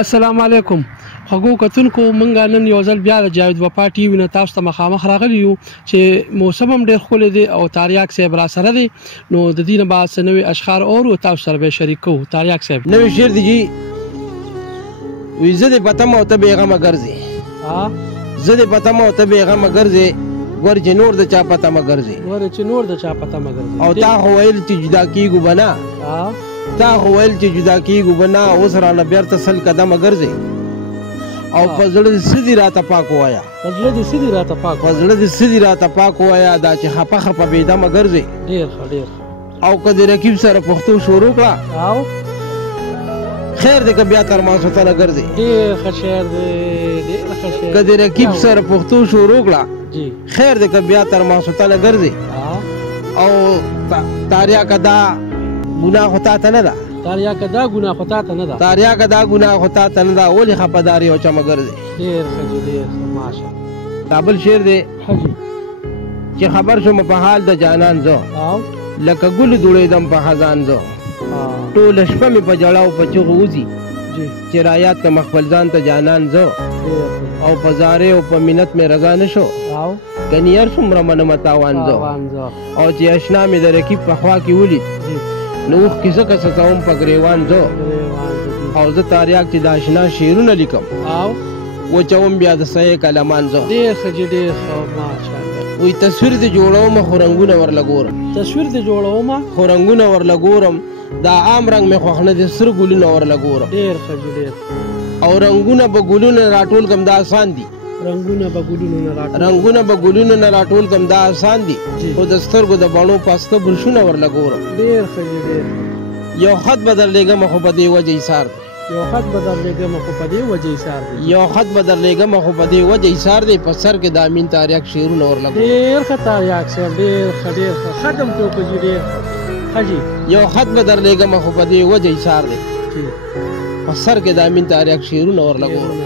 السلام علیکم خغو کتونکو مونږ نن یو ځل بیا د جاوید وفا ټي وي نه تاسو ته مخامخ راغلی یو چې موسم هم ډېر ښکلی دی او تاریاک صاحب را سره دی نو د دې نه بعد څه نوي اشعار اورو تاسو سره به شریک کوو. تاریاک صاحب نوی شعر دی جی وی زه دې په تمه او ته بېغمه ګرځې زه دې په تمه او ته بېغمه ګرځې ګور چې نور د چا په تمه ګرځې او تا خو ویل چې جدا کېږو به نه تا خو ویل چې جدا کېږو به نه اوس رانه بېرته سل قدمه ګرځې او په زړه دې څه دي راته پاک ووایه په زړه دې څه دي راته پاک ووایه دا چې خفه خفه بېدمه ګرځې او که د رقیب سره پښتو شروع کړه خیر دی که بیا تر ماسوتنه ګرځې که د رقیب سره پښتو شروع کړه خیر دی که بیا تر ماسوتنه ګرځې او تاریاکه دا ګناه خو تا ته نه ده تاریاکه دا ګناه خو تا ته نه ده ولې خفهداري او چمه ګرځې ډېر ښه جي ډېر ښه ماشا دا بل شعر دی چې خبر شوم په حال د جانان زه لکه ګل دوړېدم په خزان زه ټوله شپه مې په ژړا او په چغو وځي چې رایاد کړم خپل ځان ته جانان زه او په زارې او په منت مې رضا نه شو کني هر څومره منمه تاوان زه او چې اشنا مې د رقیب په خوا کې ولید نو اوښکې ځکه څڅوم په ګریوان زه او زه تاریاک چې د اشنا شعرونه لیکم وچوم بیا د سیې کلمان زه وی تصویر دې جوړومه خو رنګونه ورله ګورم دا عام رنګ مې خوښ نه دی سره ګلونه ورله ګورم او رنګونه به ګلونه راټول کم دا آسان دي خو د سترګو د بڼو پاسته برشونه ورله ګورم یو خط به درلېږمه خو په دې وجه ایثار دی په سر کې د امین تاریاک شعرونه ورله ګورم یو خط به درلېږمه خو په دې وجه ایثار دی په سر کې د امین تاریاک شعرونه ورله ګورم